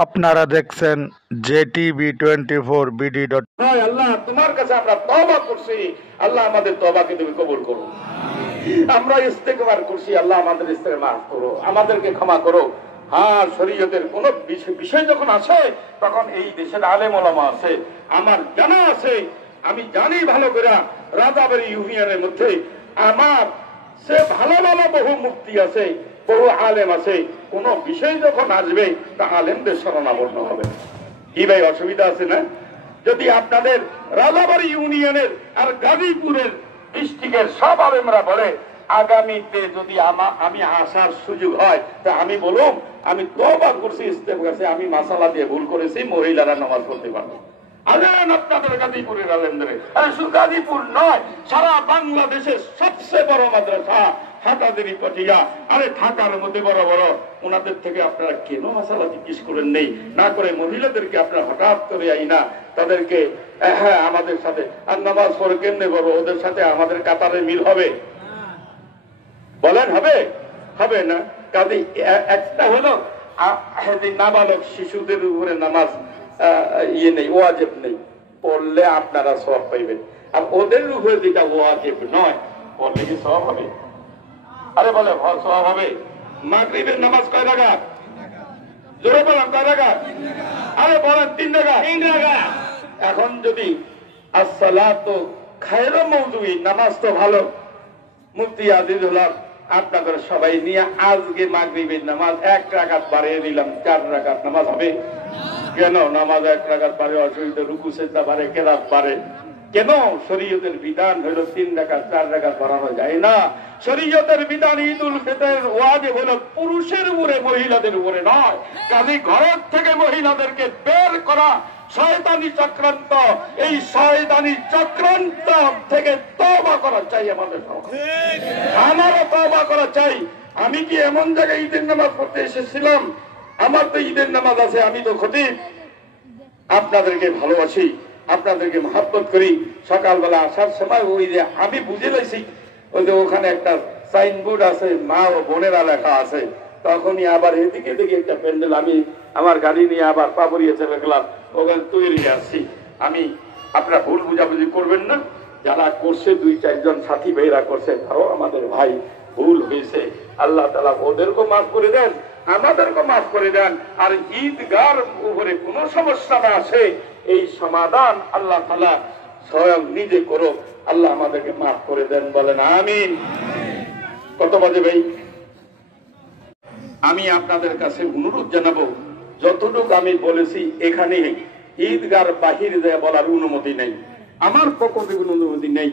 আপনারা দেখছেন JTV24 BD. আল্লাহ তোমার কাছে আমরা তওবা করছি, আল্লাহ আমাদের তওবাকে তুমি কবুল করো। আমরা ইস্তেগফার করছি, আল্লাহ আমাদের ইস্তেগফার মাফ করো, আমাদেরকে ক্ষমা করো। হ্যাঁ, শরীয়তের কোন বিষয় যখন আসে তখন এই দেশের আলেম ওলামা আছে, আমার জানা আছে, আমি জানি ভালো করে রাজাবাড়ি ইউনিয়নের মধ্যে আমার সে ভালো ভালো বহু মুক্তি আছে, বহু আলেম আছে। কোন বিষয় যখন আসবে তা আলেমদের শরণাপন্ন হবে। কি ভাই অসুবিধা আছে না? যদি আপনাদের রাজাবাড়ি ইউনিয়নের আর গাজীপুরের ডিস্ট্রিক্টের সব আলেমরা বলে আগামীতে যদি আমি আসার সুযোগ হয় তা আমি বলুম আমি তওবা করছি, ইস্তেগফার করছি, আমি মাসালা দিয়ে ভুল করেছি, মহিলারা নামাজ পড়তে পারবে। আলেন আপনাদের গাজীপুরের আলেমদের, আরে শুধু গাজীপুর নয়, সারা বাংলাদেশের সবচেয়ে বড় মাদ্রাসা হাটাজারি পটিয়া, আরে ঢাকার মধ্যে বড় বড়, ওনাদের থেকে আপনারা কেন মাসালা জিজ্ঞেস করেন নেই না করে মহিলাদেরকে আপনারা হঠাৎ করে আই না তাদেরকে হ্যাঁ আমাদের সাথে আর নামাজ পড়ে কেমনে করবো, ওদের সাথে আমাদের কাতারে মিল হবে? বলেন হবে? হবে না। কাজে একটা হলো নাবালক শিশুদের উপরে নামাজ নেই, ওয়াজিব নেই, পড়লে আপনারা সওয়াব পাইবেন। আর ওদের উপরে যেটা ওয়াজিব নয় পড়লে কি সওয়াব হবে? আরে বলে সওয়াব হবে। মাগরিবের নামাজ কয় রাকাত? জোরে বলেন কয় রাকাত? আরে বলেন 3 রাকাত। 3 রাকাত। এখন যদি আসসালাতু খায়রুম মাউযুই, নামাজ তো ভালো, মুফতি আজিজুল হক আপনাদের সবাই নিয়ে আজকে মাগরিবের নামাজ 1 রাকাত বাড়িয়ে দিলাম, 4 রাকাত নামাজ হবে কেন? নামাজ 1 রাকাত বাড়ে অসুবিধা, রুকু সেজদা বাড়ে, কেরাত বাড়ে কেন? শরীয়তের বিধান হলো 3 রাকাত 4 রাকাত বাড়ানো যায় না। শরীয়তের বিধান ঈদুল ফিতর ওয়াজিব হলো পুরুষের উপরে, মহিলাদের উপরে নয়। কাজী ঘর থেকে মহিলাদেরকে বের করা শয়তানি চক্রান্ত, এই শয়তানি চক্রান্ত থেকে তওবা করা চাই আমাদের সমাজ। আমারও তওবা করা চাই। আমি কি এমন জায়গায় ঈদের নামাজ পড়তে এসেছিলাম? আমার তো ঈদের নামাজ আছে, আমি তো খতিব। আপনাদেরকে ভালোবাসি, আপনাদেরকে মহব্বত করি। সকালবেলা আসার সময় ওই যে আমি বুঝে লাইছি ওই যে ওখানে একটা সাইনবোর্ড আছে, মা ও বোনেরা লেখা আছে, তখনই আবার এদিকে দিকে একটা প্যান্ডেল, আমি আমার গাড়ি নিয়ে আবার পাবরিয়া চলে গেলাম, ওখানে তৈরি আসছি। আমি আপনারা ভুল বুঝাবুঝি করবেন না, যারা করছে 2-4 জন সাথী ভাইরা করছে, তাও আমাদের ভাই, ভুল হয়েছে, আল্লাহ তাআলা ওদেরকে মাফ করে দেন, আমাদেরকে মাফ করে দেন। আর ঈদগার উপরে কোন সমস্যা না আসে এই সমাধান আল্লাহ তাআলা স্বয়ং নিজে করো। আল্লাহ আমাদেরকে মাফ করে দেন, বলেন আমিন। কত বাজে ভাই? আমি আপনাদের কাছে অনুরোধ জানাবো, যতটুকু আমি বলেছি এখানে ঈদগার বাহিরে বলার অনুমতি নেই, আমার পক্ষ থেকে অনুমতি নেই।